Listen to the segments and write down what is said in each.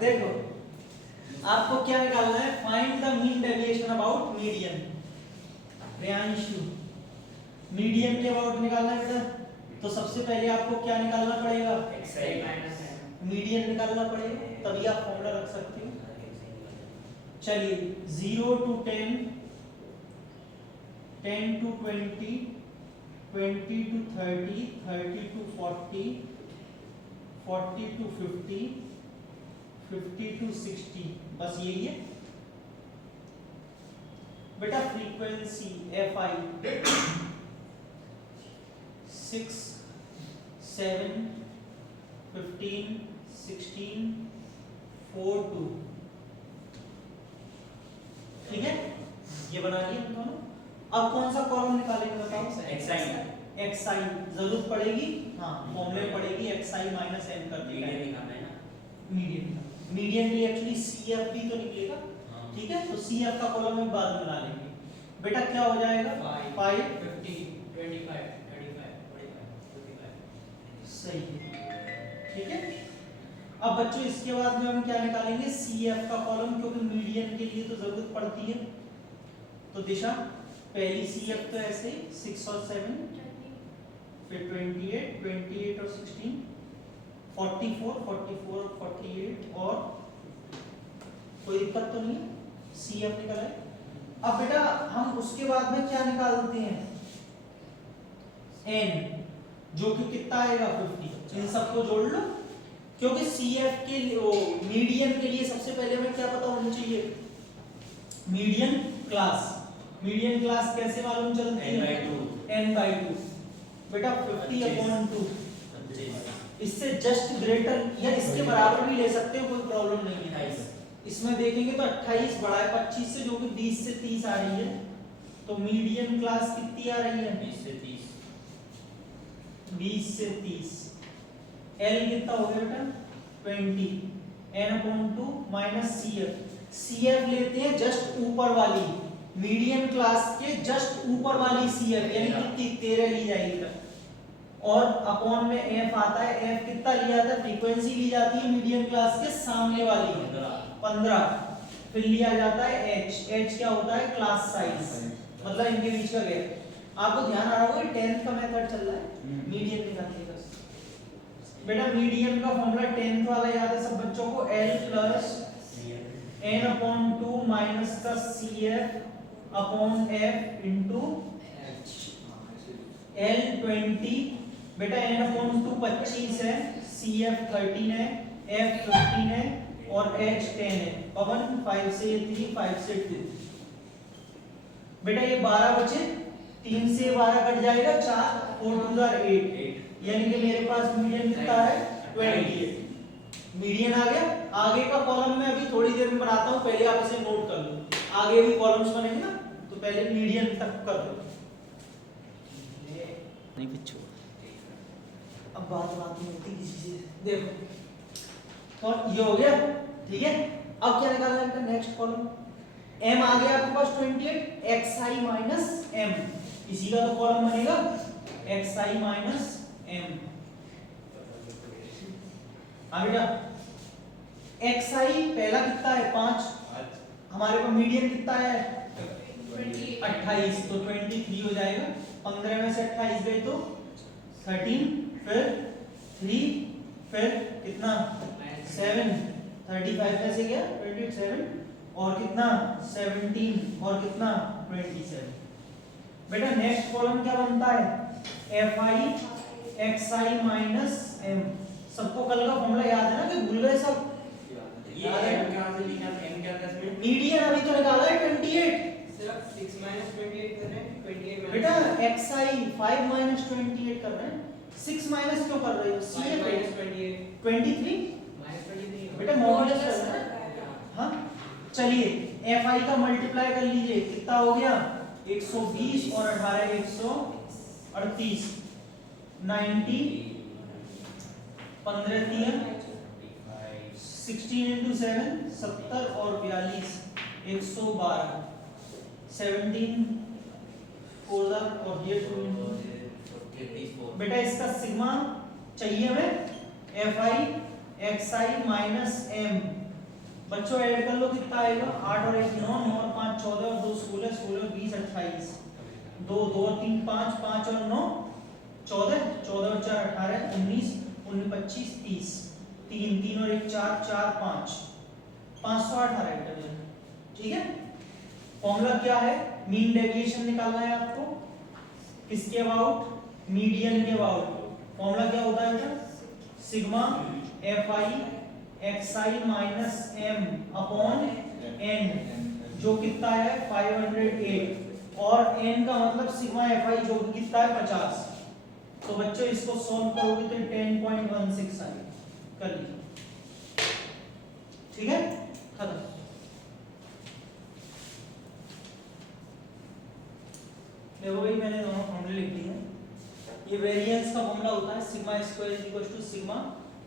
देखो आपको क्या निकालना है, find the mean deviation about median. Priyanshu median के अबाउट निकालना है बेटा, तो सबसे पहले आपको क्या निकालना पड़ेगा, मीडियन निकालना पड़ेगा, तभी आप फॉर्मूला रख सकते हो। चलिए 0 to 10, 10 to 20, 20 to 30, 30 to 40, 40 to 50, 50 to 60, बस यही है बेटा। फ्रीक्वेंसी FI 6, 7, 15, 16, 4, 2, ठीक है, ये बना लिया हम दोनों। अब कौन सा कॉलम निकालेंगे बताओ, XI जरूरत पड़ेगी, हाँ फॉर्मूले पड़ेगी, XI माइनस M कर देगा, मीडियन मीडियन के लिए एक्चुअली CF भी तो निकलेगा, ठीक है, तो CF का कॉलम में बाद में ला लेंगे बेटा। क्या हो जाएगा 5, 15, 25, 35, 45, 45, सही है, ठीक है। अब बच्चों इसके बाद में हम क्या निकालेंगे, CF का कॉलम, क्योंकि मीडियन के लिए तो जरूरत पड़ती है। तो दिशा पहली CF तो ऐसे 6 और 7, फिर 28, 28 और 16, 44, 44 और 48, और कोई दिक्कत तो नहीं, CF निकला है। अब बेटा हम उसके बाद में क्या निकालते हैं, N, जो कि कितना आएगा 50। इन सबको जोड़ लो, क्योंकि CF के लिए मीडियन के लिए सबसे पहले हमें क्या पता होना चाहिए, मीडियन क्लास। मीडियन क्लास कैसे मालूम चलती है, n/2 बेटा 50/2, इससे जस्ट ग्रेटर या इसके बराबर भी ले सकते हो, कोई प्रॉब्लम नहीं है। इसमें देखेंगे तो 28 बड़ा है 25 से, जो कि 20 से 30 आ रही है, तो मीडियन क्लास कितनी आ रही है, 20 से 30। L कितना हो गया बेटा 20, n/2 माइनस CF लेते हैं जस्ट ऊपर वाली, मीडियन क्लास के जस्ट ऊपर वाली CF, यानी कितनी 13 ली जाएगी, और अपॉन में F आता है, F कितना लिया जाता है, फ्रीक्वेंसी ली जाती है मीडियम क्लास के सामने वाली 15, फिर लिया जाता है H क्या होता है, क्लास साइज, मतलब इनके बीच का गैप। आपको ध्यान आ रहा होगा 10th का मेथड चल रहा है, मीडियन निकालिएगा बेटा। मीडियन का फॉर्मूला 10th वाला याद है सब बच्चों को, L प्लस n/2 माइनस का CF upon F into L 20 बेटा, n/2 25 है, CF 13 है, F 15 है और H 10 है। पवन 5 से 3, 5 से 2 बेटा, ये 12 बचे, 3 से 12 कट जाएगा, 4, 4 2 are 8, यानी कि मेरे पास मीडियन कितना है 28, मीडियन आ गया। आगे का कॉलम मैं अभी थोड़ी देर में बनाता हूँ, पहले आप इसे नोट कर लो, आगे भी कॉलम्स बनेंगे ना, तो पहले मीडियन तक कर दो, नहीं पिछू। अब बात नहीं होती किसी से, देखो और ये हो गया, ठीक है। अब क्या निकालना है बेटा, नेक्स्ट कॉलम M आ गया आपके पास 28, XI माइनस M, इसी का तो कॉलम बनेगा XI माइनस M। हाँ बेटा, XI पहला कितना है 5, हमारे पास मीडियन कितना है 28, तो 23 हो जाएगा, 15 में से 28 गए तो 13, फिर 3, फिर कितना 7, 35 में से गया 27, और कितना 17, और कितना 27। बेटा नेक्स्ट कॉलम क्या बनता है, FI XI माइनस M। सबको कल का फॉर्मूला याद है ना, कि भूल गए सब, ये M कहां से लिखा, M क्या था इसमें, मीडियन अभी तो निकाला है 28, सिर्फ 6 28 कर रहे हैं, 28 बेटा XI 5 माइनस 28 कर रहे हैं, 6 माइनस क्यों कर रहे हो, -28 23 -23 बेटा मॉड्यूलस कर रहे हैं, हाँ चलिए FI का मल्टीप्लाई कर लीजिए, कितना हो गया 120 और 18 138, 90, 15 3 16 into 7 70 और 42 112, 17 4 और ये 2 into बेटा इसका सिग्मा चाहिए हमें, FI xi माइनस m। बच्चों ऐड कर लो कितना आएगा 8 और 1 9 9 और 5 14 और 2 16 16 20 28 2 2 3 5 5 और 9 14 14 और 4 18 19 19 25 30 3 3 और 1 4 4 5 518 इंटरवल। ठीक है, फॉर्मूला क्या है, मीन डेविएशन निकालना है आपको किसके अबाउट, मीडियन के अबाउट। फॉर्मूला क्या होता है बेटा, sigma fi xi minus m upon n जो कितना है 508 और n का मतलब सिग्मा fi जो कितना है 50। तो बच्चों इसको सॉल्व करोगे तो 10.16 आएगा, कर लीजिए। ठीक है, खत्म। देखो भाई मैंने दोनों फॉर्मूले लिख दिए हैं। ये वेरिएंस का फॉर्मूला होता है sigma square is equal to sigma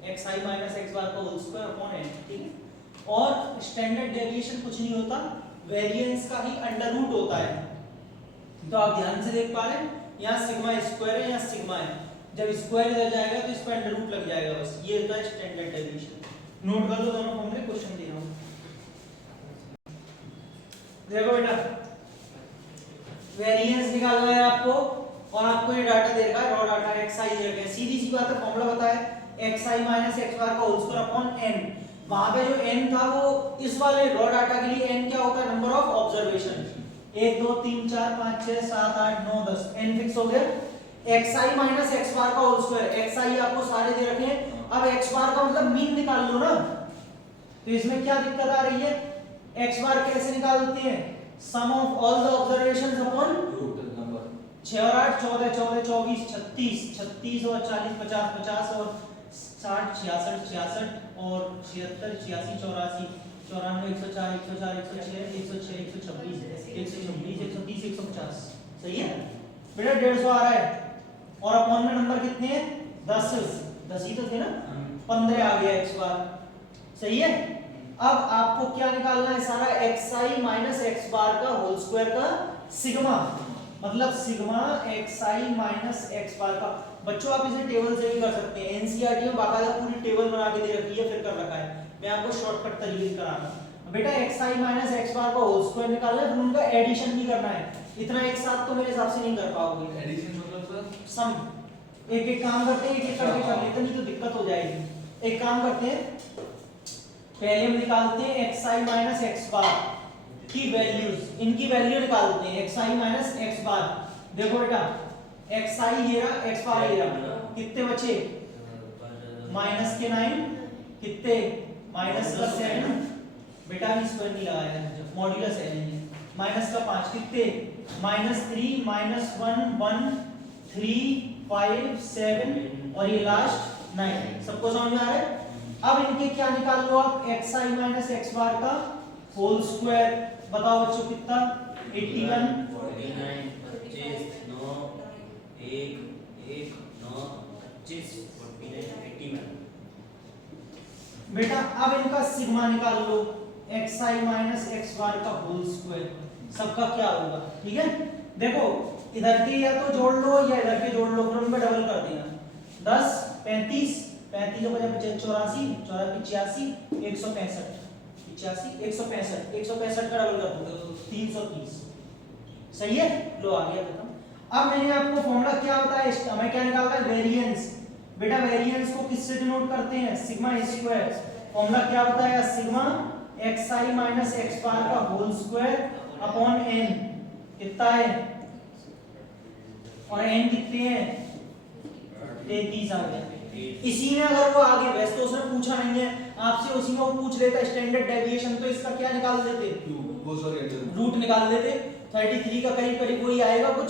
xi minus x bar का होल स्क्वायर अपॉन n। ठीक है, और स्टैंडर्ड डेविएशन कुछ नहीं होता, वेरिएंस का ही अंडर रूट होता है। तो आप ध्यान से देख पा रहे हैं, यहाँ सिग्मा स्क्वायर है, यहाँ सिग्मा है, जब स्क्वायर इधर जाएगा तो इस पर अंडर रूट लग जाएगा, बस ये होता है स्टैंडर्ड डेविएशन। नोट कर लो दोनों फॉर्मूले, क्वेश्चन दे रहा हूँ। देखो बेटा, वेरिएंस निकालना है आपको और आपको ये डाटा दे रखा है, रॉ डाटा xi दे रखा है। सीधी सी बात है, फॉर्मूला बताया xi माइनस x बार का होल स्क्वायर अपॉन n। वहां पे जो n था वो इस वाले रॉ डाटा के लिए n क्या होता है, number of observation. 1 2 3 4 5 6 7 8 9 10 n fix हो गया। xi माइनस x बार का होल स्क्वायर, xi आपको सारे दे रखे हैं। अब x बार का मतलब मीन निकाल लो ना, तो इसमें क्या दिक्कत आ रही है, x बार कैसे निकालते हैं, sum of all the observations upon root number. 6 और 8 14 14 24 36 36 और 40 50 50 और 60 66 66 और 76 86 84 94 104 104 106 106 126 126 130 150। सही है बेटा, 150 आ रहा है और अपॉन में नंबर कितने हैं, 10 10 ही तो थे ना, 15 आ गया x बार। सही है, अब आपको क्या निकालना है, सारा xi माइनस x बार का होल स्क्वायर का सिग्मा, मतलब sigma xi minus x bar का। बच्चों आप इसे टेबल से भी कर सकते हैं, एनसीईआरटी में बाकायदा पूरी टेबल बना के दे रखी है, फिर कर रखा है, मैं आपको शॉर्टकट तरीके से कराना। बेटा xi माइनस x बार का होल स्क्वायर निकालना है, फिर उनका एडिशन भी करना है। इतना एक साथ तो मेरे हिसाब से नहीं कर पाओगे, एडिशन मतलब सर सम एक एक काम करते हैं, एक एक करके कर लेते, नहीं तो दिक्कत हो जाएगी। एक काम करते हैं, पहले हम निकालते हैं xi माइनस x बार की वैल्यूज, इनकी वैल्यू निकालते हैं xi माइनस x बार। देखो बेटा xi ये रहा, x बार ये रहा, कितने बचे, माइनस के 9 कितने, माइनस का 7, बेटा भी स्क्वायर नहीं लगाया, मॉड्यूलस है नहीं, माइनस का 5 कितने, माइनस 3 माइनस 1 1 3 5 7 और ये लास्ट 9। सबको समझ में आ रहा है। अब इनके क्या निकाल लो आप, xi माइनस x बार का होल स्क्वायर, बताओ बच्चों कितना, 81 49 25 9 1 1 9 25 49 81। बेटा अब इनका सिग्मा निकाल लो, xi माइनस x बार का होल स्क्वायर, सबका क्या होगा। ठीक है, देखो इधर के या तो जोड़ लो या इधर के जोड़ लो, फिर उनमें डबल कर देना। 10 35 35 के बजाय 84 84 85 165 85 165 165 का डबल कर दो 330। सही है, लो आ गया खत्म। अब मैंने आपको फॉर्मूला क्या बताया, हमें क्या निकालना है, वेरिएंस। बेटा वेरिएंस को किससे डिनोट करते हैं, सिग्मा स्क्वायर। फॉर्मूला क्या बताया, sigma xi minus x bar का होल स्क्वायर अपॉन n, कितना है और n कितने हैं, 33 आ गया। इसी में अगर वो आगे, वैसे तो उसने पूछा नहीं है आपसे, उसी में वो पूछ लेता स्टैंडर्ड डेविएशन, तो इसका क्या निकाल देते, रूट निकाल देते। 33 का करीब करीब वही आएगा, कुछ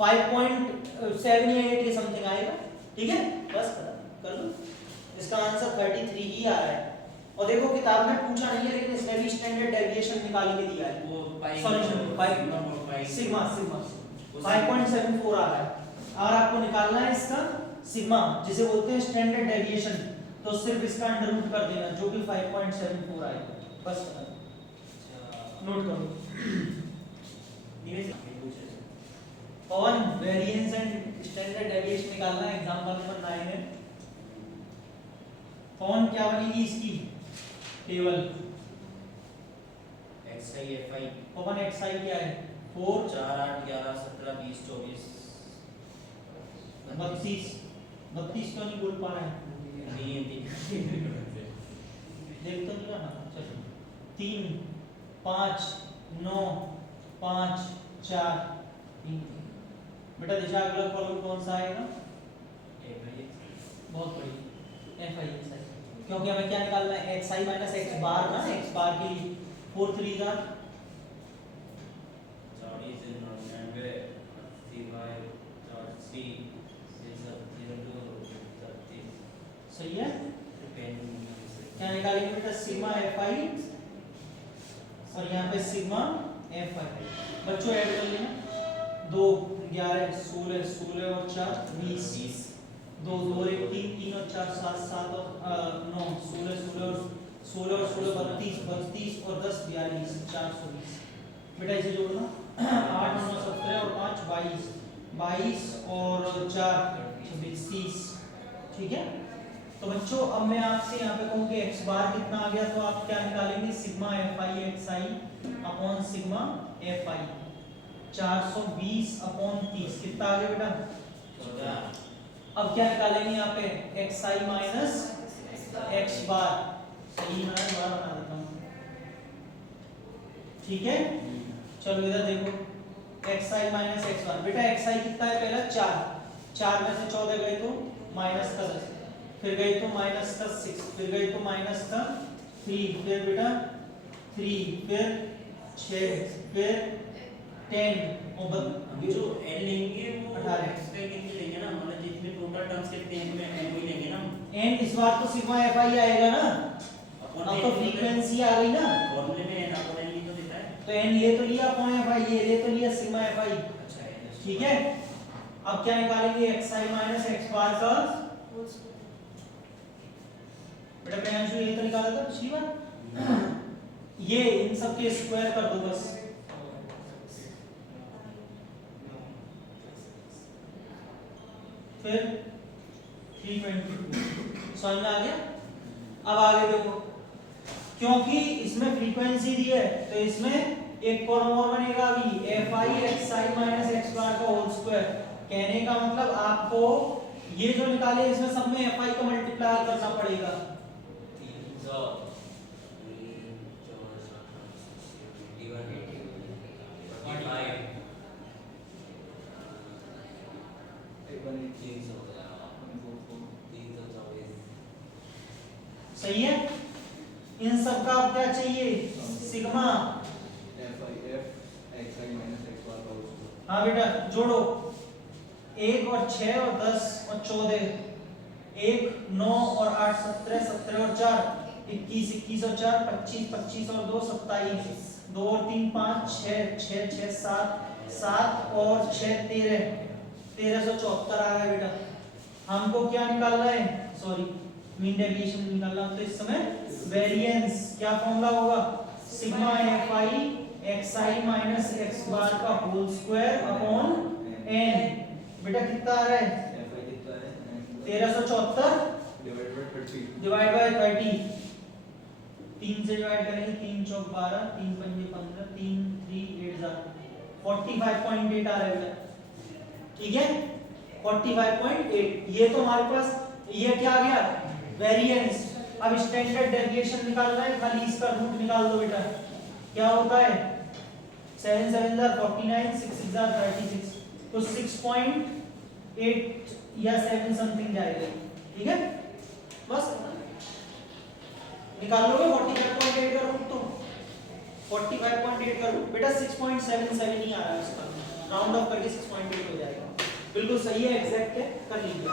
5.7 या 8 के समथिंग आएगा। ठीक है, बस कर लो, इसका आंसर 33 ही आ रहा है। और देखो किताब में पूछा नहीं है, लेकिन इसमें भी स्टैंडर्ड डेविएशन निकाल के दिया है, वो सॉल्यूशन 5 सिग्मा 5.74 आ रहा है। अगर आपको निकालना है इसका सिग्मा, जिसे बोलते हैं स्टैंडर्ड डेविएशन, तो सिर्फ इसका अंडर रूट कर देना, जो कि 5.74 आएगा। बस नोट करो। पवन, वेरिएंस एंड स्टैंडर्ड डेविएशन निकालना है, एग्जांपल नंबर 9 है। कौन क्या बनेगी इसकी टेबल XI FI कौन xi क्या है 4 4 8 11 17 20 24 32 32 क्यों नहीं बोल पा रहे हैं देख तो नहीं रहा चलो 3 5 9 5 4 3 बेटा दिशा अगला कॉलम कौन सा आएगा बहुत बढ़िया एफ आई एस आई क्योंकि हमें क्या निकालना है एक्स आई माइनस एक्स बार ना एक्स बार के लिए 4 3 का 40 99 85 80 32 सही है 30 क्या निकालेंगे बेटा सिग्मा एफ आई और यहाँ पे सिग्मा एफ आई बच्चों ऐड कर लेना 2 11 16 16 और 4 20 2 2 1 3 3 और 4 7 7 और 9 16 16 और 16 और 16 32 32 और 10 42 420 बेटा इसे जोड़ना 8 9 17 और 5 22 22 और 4 26 30 ठीक है। तो बच्चों अब मैं आपसे यहाँ पे कहूँ कि x बार कितना आ गया तो आप क्या निकालेंगे sigma F I X I upon sigma F I 420 upon 30 कितना आ गया बेटा। अब क्या निकालेंगे यहाँ पे एक्स आई माइनस एक्स बार सही है बड़ा बना देता हूँ ठीक है। चलो इधर देखो एक्स आई माइनस एक्स बार बेटा एक्स आई कितना है पहला 4 में से 14 गए तो माइनस का 10 फिर गए तो माइनस का 6 फिर गए तो माइनस का 3 फिर बेटा 3 फिर 6 फिर 10 और जो n लेंगे वो 18 x का कितने लेंगे ना मतलब जितने टोटल टर्म्स कितने हैं में n वही लेंगे ना n इस बार तो सिग्मा एफ आई आएगा ना अब तो फ्रीक्वेंसी आ गई ना फॉर्मूले में n अपॉन n तो देता है तो n ले तो लिया अपॉन एफ आई ये ले तो लिया सिग्मा एफ आई अच्छा है ठीक है। अब क्या निकालेंगे x I minus X bar का बेटा प्रियांशु ये तो निकाला था पिछली बार ये इन सब के स्क्वायर कर दो बस फिर 322 समझ में आ गया। अब आगे देखो क्योंकि इसमें फ्रीक्वेंसी दी है तो इसमें एक कॉलम और बनेगा अभी F I X I minus X bar का होल स्क्वायर कहने का मतलब आपको ये जो निकाले इसमें सब में एफ आई का मल्टीप्लाई करना पड़ेगा 300 सही है। इन सब का अब क्या चाहिए सिग्मा हाँ बेटा जोड़ो 1 और 6 और 10 और 14 1 9 और 8 17 17 और 4 21 21 और 4 25 25 और 2 27 2 और 3 5 6 6 6 7 7 और 6 13 1374 आ गया बेटा। हमको क्या निकालना है सॉरी मीन डेविएशन निकालना तो इस समय वेरिएंस क्या फॉर्मूला होगा sigma F I X I minus X bar का होल स्क्वायर अपॉन एन बेटा कितना आ रहा है 1374 डिवाइड बाय 30 3 से डिवाइड करेंगे 3 चौक 12 3 पंजे 15 3 3 8 45.8 आ रहा है ठीक है 45.8 ये तो हमारे पास ये क्या आ गया वेरिएंस। अब स्टैंडर्ड डेविएशन निकालना है खाली इसका रूट निकाल दो बेटा क्या होता है 7 7 49 6 6 36 तो 6.8 या 7 समथिंग जाएगा ठीक है बस निकाल लोगे 45.8 का रूट तो 45.8 का रूट बेटा 6.77 ही आ रहा है इसका राउंड ऑफ करके 6.8 हो जाएगा बिल्कुल सही है एग्जैक्ट है कर लीजिए।